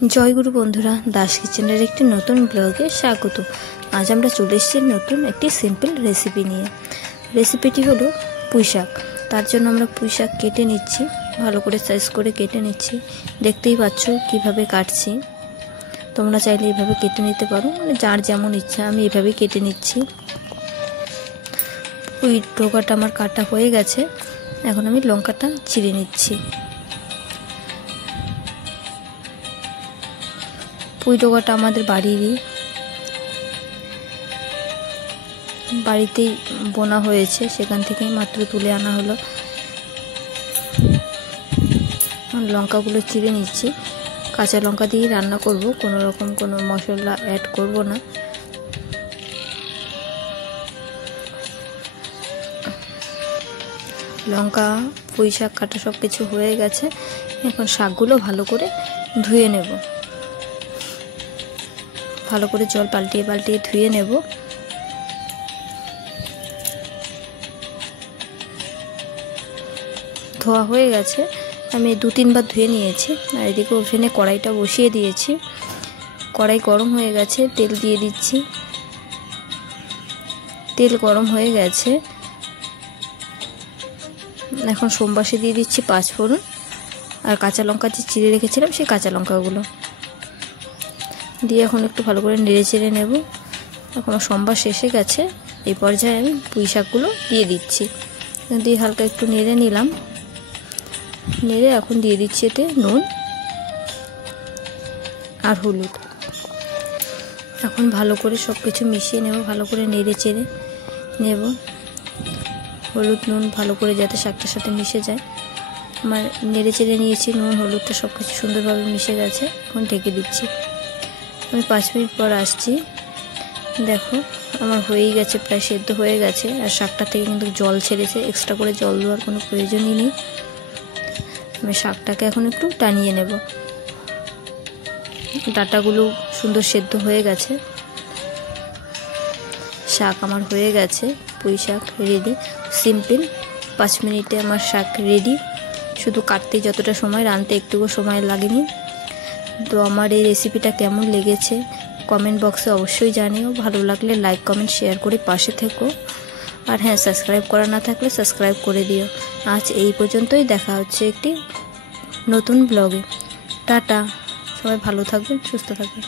জয়গুরু বন্ধুরা, দাস কিচেনের একটি নতুন ব্লগে স্বাগত। আজ আমরা চলে এসেছি নতুন একটি সিম্পল রেসিপি নিয়ে। রেসিপিটি হলো পুঁইশাক। তার জন্য আমরা পুঁইশাক কেটে নিচ্ছি, ভালো করে সাইজ করে কেটে নিচ্ছি। দেখতেই পাচ্ছ কিভাবে কাটছি। তোমরা চাইলে এইভাবে কেটে নিতে পারো, মানে যার যেমন ইচ্ছা। আমি এভাবেই কেটে নিচ্ছি। পুঁই ডোকাটা আমার কাটা হয়ে গেছে। এখন আমি লঙ্কাটা চিড়ে নিচ্ছি। পুঁই ডোকাটা আমাদের বাড়িতেই বোনা হয়েছে, সেখান থেকেই মাত্র তুলে আনা হলো। লঙ্কাগুলো চিড়ে নিচ্ছি। কাঁচা লঙ্কা দিয়েই রান্না করব, কোনো রকম কোনো মশলা অ্যাড করব না। লঙ্কা, পুঁই শাক কাটা সব কিছু হয়ে গেছে। এখন শাকগুলো ভালো করে ধুয়ে নেব। ভালো করে জল পাল্টিয়ে পাল্টিয়ে ধুয়ে নেব। ধোয়া হয়ে গেছে, আমি 2-3 বার ধুয়ে নিয়েছি। আর এদিকে ওভেনে কড়াইটা বসিয়ে দিয়েছি। কড়াই গরম হয়ে গেছে, তেল দিয়ে দিচ্ছি। তেল গরম হয়ে গেছে, এখন সোমবাসে দিয়ে দিচ্ছি 5 ফোড়ন আর কাঁচা লঙ্কা যে চিড়ে রেখেছিলাম সেই কাঁচা লঙ্কাগুলো দিয়ে এখন একটু ভালো করে নেড়ে চেড়ে নেব। এখন সোমবার শেষে গেছে, এই পর্যায়ে আমি পুঁই শাকগুলো দিয়ে দিচ্ছি। দিয়ে হালকা একটু নেড়ে নিলাম। নেড়ে এখন দিয়ে দিচ্ছি এতে নুন আর হলুদ। এখন ভালো করে সব কিছু মিশিয়ে নেব, ভালো করে নেড়ে চেড়ে নেব। হলুদ নুন ভালো করে যাতে শাকটার সাথে মিশে যায়। আমার নেড়ে চেড়ে নিয়েছি, নুন হলুদটা সব কিছু সুন্দরভাবে মিশে গেছে। এখন ঢেকে দিচ্ছি। আমি 5 মিনিট পর আসছি। দেখো আমার হয়েই গেছে, প্রায় সেদ্ধ হয়ে গেছে। আর শাকটা থেকে কিন্তু জল ছেড়েছে, এক্সট্রা করে জল দেওয়ার কোনো প্রয়োজনই নেই। আমি শাকটাকে এখন একটু টানিয়ে নেব। ডাঁটাগুলো সুন্দর সেদ্ধ হয়ে গেছে। শাক আমার হয়ে গেছে, পুঁই শাক রেডি। সিম্পল 5 মিনিটে আমার শাক রেডি। শুধু কাটতে যতটা সময়, রাঁধতে একটুকু সময় লাগেনি। তো আমার এই রেসিপিটা কেমন লেগেছে কমেন্ট বক্সে অবশ্যই জানিও। ভালো লাগলে লাইক কমেন্ট শেয়ার করে পাশে থেকো। আর হ্যাঁ, সাবস্ক্রাইব করা না থাকলে সাবস্ক্রাইব করে দিও। আজ এই পর্যন্তই, দেখা হচ্ছে একটি নতুন ব্লগে। টাটা, সবাই ভালো থাকবেন, সুস্থ থাকবেন।